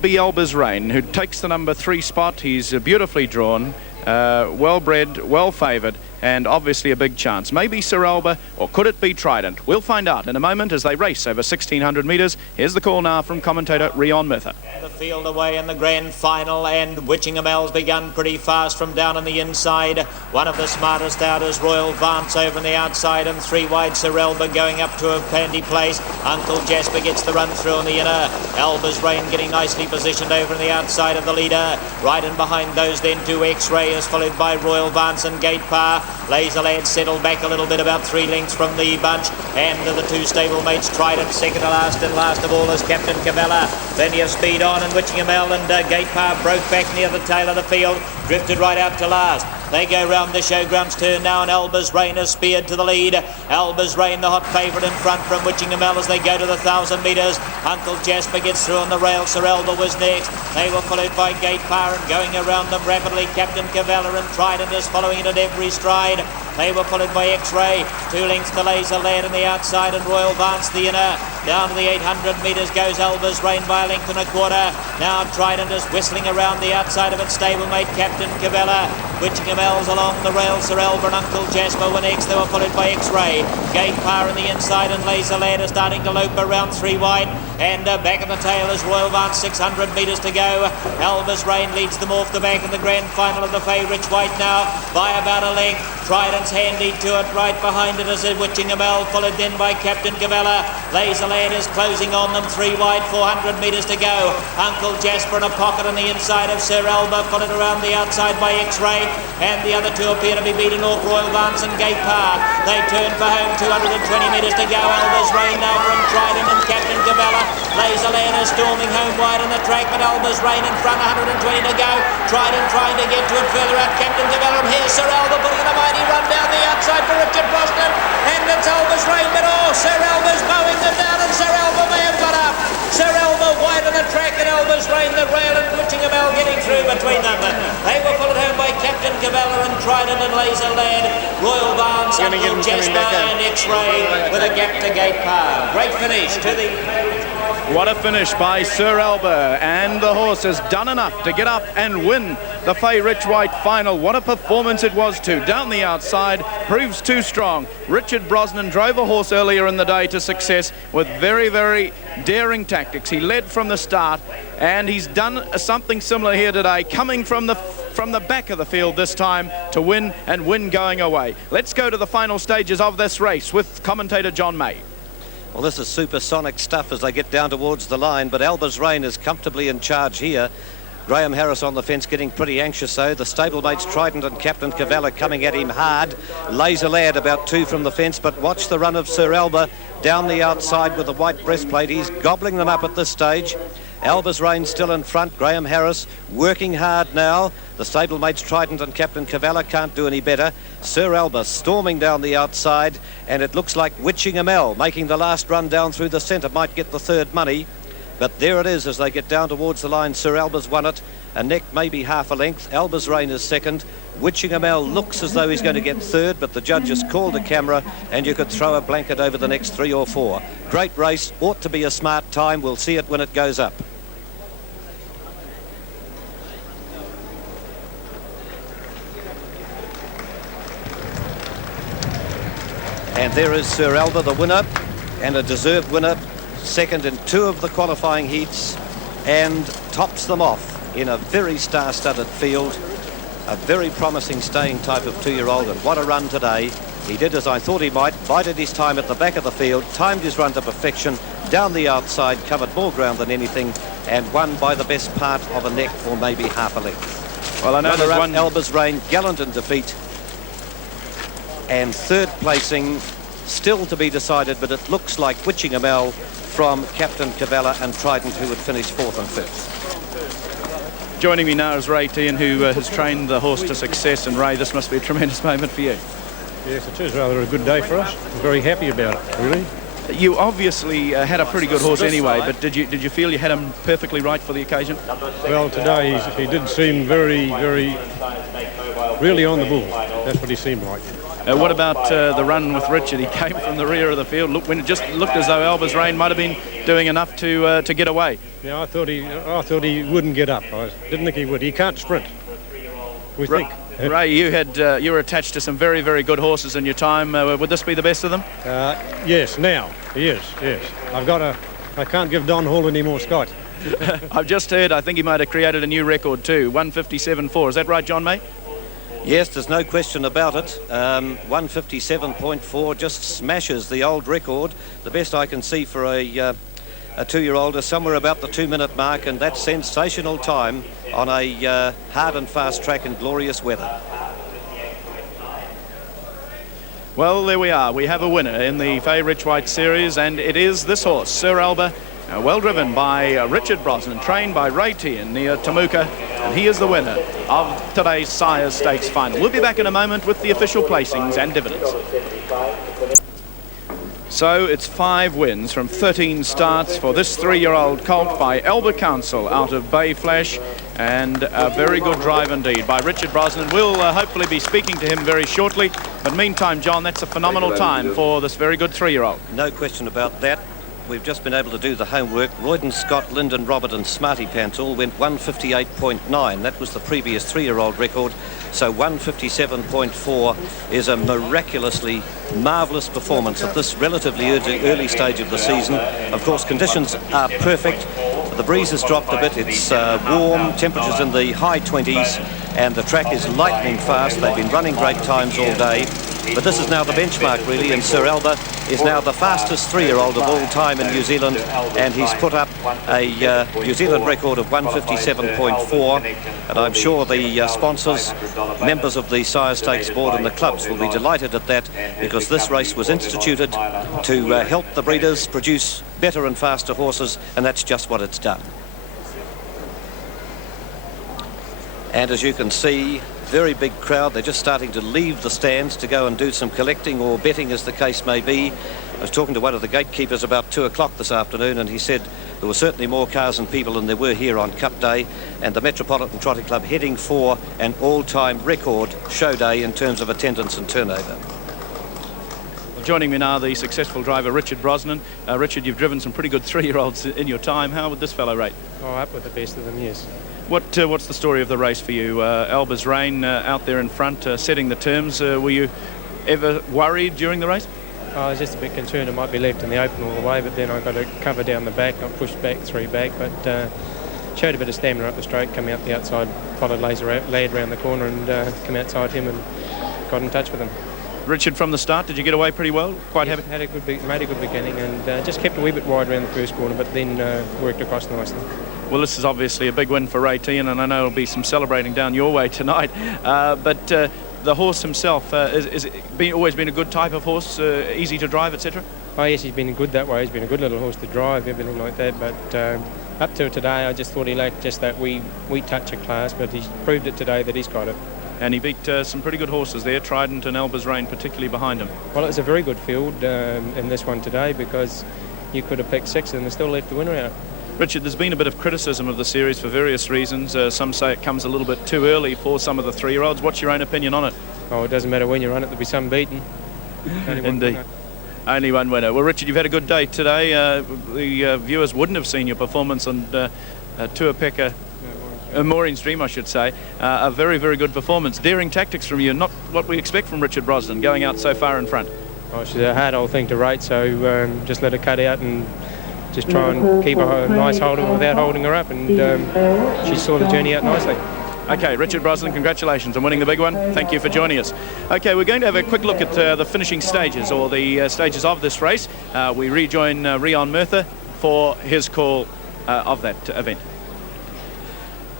Be Alba's Rain, who takes the number 3 spot. He's beautifully drawn, well bred, well favoured, and obviously a big chance. Maybe Sir Alba, or could it be Trident? We'll find out in a moment as they race over 1,600 metres. Here's the call now from commentator Rion Murtha. The field away in the grand final, and Wychingham begun pretty fast from down on the inside. One of the smartest out is Royal Vance over on the outside, and 3 wide Sir Alba going up to a handy place. Uncle Jasper gets the run through on the inner. Alba's Rain getting nicely positioned over on the outside of the leader. Right in behind those then 2 X-Ray is followed by Royal Vance and Gate Power. Laser Lad settled back a little bit, about 3 lengths from the bunch, and the 2 stablemates Trident second to last, and last of all is Captain Cavella. Plenty of speed on, and Wychingham and Gate Power broke back near the tail of the field, drifted right out to last. They go round the showgrounds turn now, and Alba's Rain is speared to the lead. Alba's Rain, the hot favourite in front from Wychingham as they go to the 1,000 metres. Uncle Jasper gets through on the rail. Sir Alba was next. They were followed by Gate Power, and going around them rapidly, Captain Cavella and Trident is following it at every stride. They were followed by X-Ray, 2 lengths to Laser Lad on the outside, and Royal Vance the inner. Down to the 800 metres goes Alba's Rain by a length and a quarter. Now Trident is whistling around the outside of its stablemate Captain Cavella. Wychingham's along the rail. Sir Alba and Uncle Jasper were next. They were followed by X-Ray. Gate Power on the inside, and Laser Lad is starting to lope around 3 wide. And back at the tail is Royal Vance, 600 metres to go. Alba's Rain leads them off the back in the grand final of the favourite Richwhite now by about a length. Trident's handy to it. Right behind it is Wychingham, followed then by Captain Cavella. Laser Lad is closing on them 3 wide, 400 metres to go. Uncle Jasper in a pocket on the inside of Sir Alba, followed around the outside by X-Ray, and the other 2 appear to be beaten off, Royal Vance and Gate Power. They turn for home, 220 metres to go. Alba's Rain now from Trident and Captain Cavella. Laser Lad is storming home wide on the track, but Alba's Rain in front, 120 to go. Trident trying to get to it further out, Captain Cavella, and here's Sir Alba pulling a mighty run down the outside for Richard Brosnan, and it's Alba's Rain, but Sir Alba's mowing them down, and Sir Alba may have got up. Sir Alba wide on the track, and Alba's Rain, the rail, and Wychingham getting through between them. They were followed home by Captain Cavella and Trident and Laser Lad. Royal Vance, Uncle Jasper and X-Ray with a gap to Gate Power. Great finish to the... What a finish by Sir Alba, and the horse has done enough to get up and win the Fay Richwhite final. What a performance it was too. Down the outside, proves too strong. Richard Brosnan drove a horse earlier in the day to success with very, very daring tactics. He led from the start, and he's done something similar here today, coming from the back of the field this time to win, and win going away. Let's go to the final stages of this race with commentator John May. Well, this is supersonic stuff as they get down towards the line, but Alba's Rain is comfortably in charge here. Graham Harris on the fence getting pretty anxious though. The stablemates Trident and Captain Cavella coming at him hard. Laser Lad about 2 from the fence, but watch the run of Sir Alba down the outside with the white breastplate. He's gobbling them up at this stage. Alba's Rain still in front. Graham Harris working hard now. The stablemates Trident and Captain Cavella can't do any better. Sir Alba storming down the outside, and it looks like Wychingham making the last run down through the centre might get the 3rd money. But there it is as they get down towards the line. Sir Alba's won it. A neck, maybe half a length. Alba's Rain is second. Wychingham looks as though he's going to get 3rd, but the judges called a camera, and you could throw a blanket over the next 3 or 4. Great race. Ought to be a smart time. We'll see it when it goes up. And there is Sir Alba, the winner, and a deserved winner, second in 2 of the qualifying heats, and tops them off in a very star-studded field. A very promising staying type of 2-year-old, and what a run today. He did as I thought he might, bided his time at the back of the field, timed his run to perfection, down the outside, covered more ground than anything, and won by the best part of a neck or maybe half a length. Well, I know there's one... Alba's Rain, gallant in defeat, and 3rd placing still to be decided, but it looks like Wychingham from Captain Cavella and Trident, who would finish 4th and 5th. Joining me now is Ray Tehan, who has trained the horse to success, and Ray, this must be a tremendous moment for you. Yes, it is rather a good day for us. We're very happy about it, really. You obviously had a pretty good horse anyway, but did you feel you had him perfectly right for the occasion? Well, today he did seem very, very, really on the bull. That's what he seemed like. What about the run with Richard? He came from the rear of the field. Look, when it just looked as though Alba's Rain might have been doing enough to get away. Yeah, I thought he wouldn't get up. I didn't think he would. He can't sprint. We think. Ray, you were attached to some very, very good horses in your time. Would this be the best of them? Yes, now. Yes. I can't give Don Hall any more Scott. I've just heard, I think he might have created a new record too, 157.4. Is that right, John May? Yes, there's no question about it. 157.4 just smashes the old record. The best I can see for a two-year-old is somewhere about the 2-minute mark, and that's sensational time on a hard and fast track in glorious weather. Well, there we are. We have a winner in the Fay Richwhite series, and it is this horse, Sir Alba, well driven by Richard Brosnan, trained by Ray Tian near Tamuka, and he is the winner of today's Sires Stakes final. We'll be back in a moment with the official placings and dividends. So it's 5 wins from 13 starts for this 3-year-old colt by Alba Council out of Bay Flash, and a very good drive indeed by Richard Brosnan. We'll hopefully be speaking to him very shortly, but meantime, John, that's a phenomenal time for this very good 3-year-old. No question about that. We've just been able to do the homework. Royden Scott, Lyndon Robert and Smarty Pants all went 158.9. That was the previous 3-year-old record. So 157.4 is a miraculously marvellous performance at this relatively early stage of the season. Of course, conditions are perfect. The breeze has dropped a bit. It's warm, temperatures in the high 20s, and the track is lightning fast. They've been running great times all day. But this is now the benchmark, really, and Sir Alba is now the fastest 3-year-old of all time in New Zealand, and he's put up a New Zealand record of 157.4, and I'm sure the sponsors, members of the Sire Stakes Board and the clubs will be delighted at that, because this race was instituted to help the breeders produce better and faster horses, and that's just what it's done. And as you can see, very big crowd. They're just starting to leave the stands to go and do some collecting or betting, as the case may be. I was talking to one of the gatekeepers about 2 o'clock this afternoon, and he said there were certainly more cars and people than there were here on Cup Day, and the Metropolitan Trotting Club heading for an all-time record show day in terms of attendance and turnover. Joining me now, the successful driver Richard Brosnan. Richard, you've driven some pretty good 3-year-olds in your time. How would this fellow rate? Oh, up with the best of them, yes. What's the story of the race for you? Alba's Rain out there in front, setting the terms. Were you ever worried during the race? I was just a bit concerned it might be left in the open all the way, but then I got a cover down the back. I pushed back 3 back, but showed a bit of stamina up the straight, coming out the outside, followed Lad round the corner and come outside him and got in touch with him. Richard, from the start, did you get away pretty well? Quite happy? Made a good beginning, and just kept a wee bit wide around the first corner, but then worked across nicely. Well, this is obviously a big win for Ray Tian, and I know there'll be some celebrating down your way tonight. But the horse himself, has always been a good type of horse, easy to drive, etc.? Oh, yes, he's been good that way. He's been a good little horse to drive, everything like that. But up to today, I just thought he lacked just that wee touch of class, but he's proved it today that he's got it. And he beat some pretty good horses there, Trident and Alba's Rain particularly behind him. Well, it's a very good field in this one today, because you could have picked 6 and still left the winner out. Richard, there's been a bit of criticism of the series for various reasons. Some say it comes a little bit too early for some of the 3-year-olds. What's your own opinion on it? Oh, it doesn't matter when you run it, there'll be some beaten. Indeed. Only one winner. Well, Richard, you've had a good day today. The viewers wouldn't have seen your performance on Tuapeka, Maureen's Dream, I should say. A very, very good performance. Daring tactics from you, not what we expect from Richard Brosnan, going out so far in front. Oh, she's a hard old thing to rate, so just let her cut out and just try and keep a nice hold without holding her up, and she saw the journey out nicely. Okay, Richard Brosnan, congratulations on winning the big one. Thank you for joining us. Okay, we're going to have a quick look at the finishing stages, or the stages of this race. We rejoin Rion Murtha for his call of that event.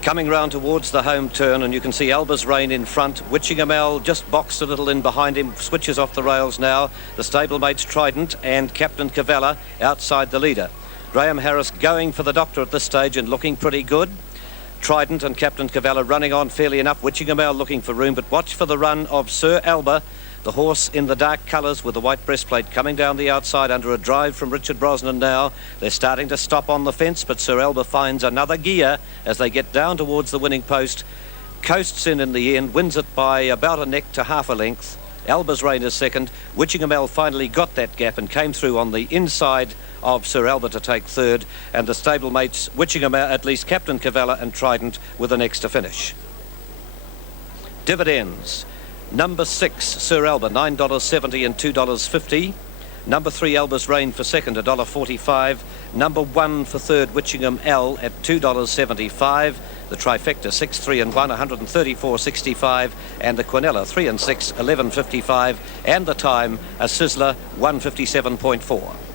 Coming round towards the home turn, and you can see Alba's Rain in front. Wychingham just boxed a little in behind him, switches off the rails now. The stablemates Trident and Captain Cavella outside the leader. Graham Harris going for the doctor at this stage and looking pretty good. Trident and Captain Cavella running on fairly enough. Wychingham looking for room, but watch for the run of Sir Alba, the horse in the dark colours with the white breastplate, coming down the outside under a drive from Richard Brosnan now. They're starting to stop on the fence, but Sir Alba finds another gear as they get down towards the winning post. Coasts in the end, wins it by about a neck to half a length. Alba's Reign is second. Wychingham finally got that gap and came through on the inside of Sir Alba to take third, and the stablemates Wychingham, at least Captain Cavella and Trident, were the next to finish. Dividends. Number 6, Sir Alba, $9.70 and $2.50. Number 3, Alba's Reign for second, $1.45. Number 1 for third, Wychingham L at $2.75. The trifecta 6, 3 and 1, $134.65, and the Quinella 3 and 6, $11.55, and the time a sizzler 1:57.4.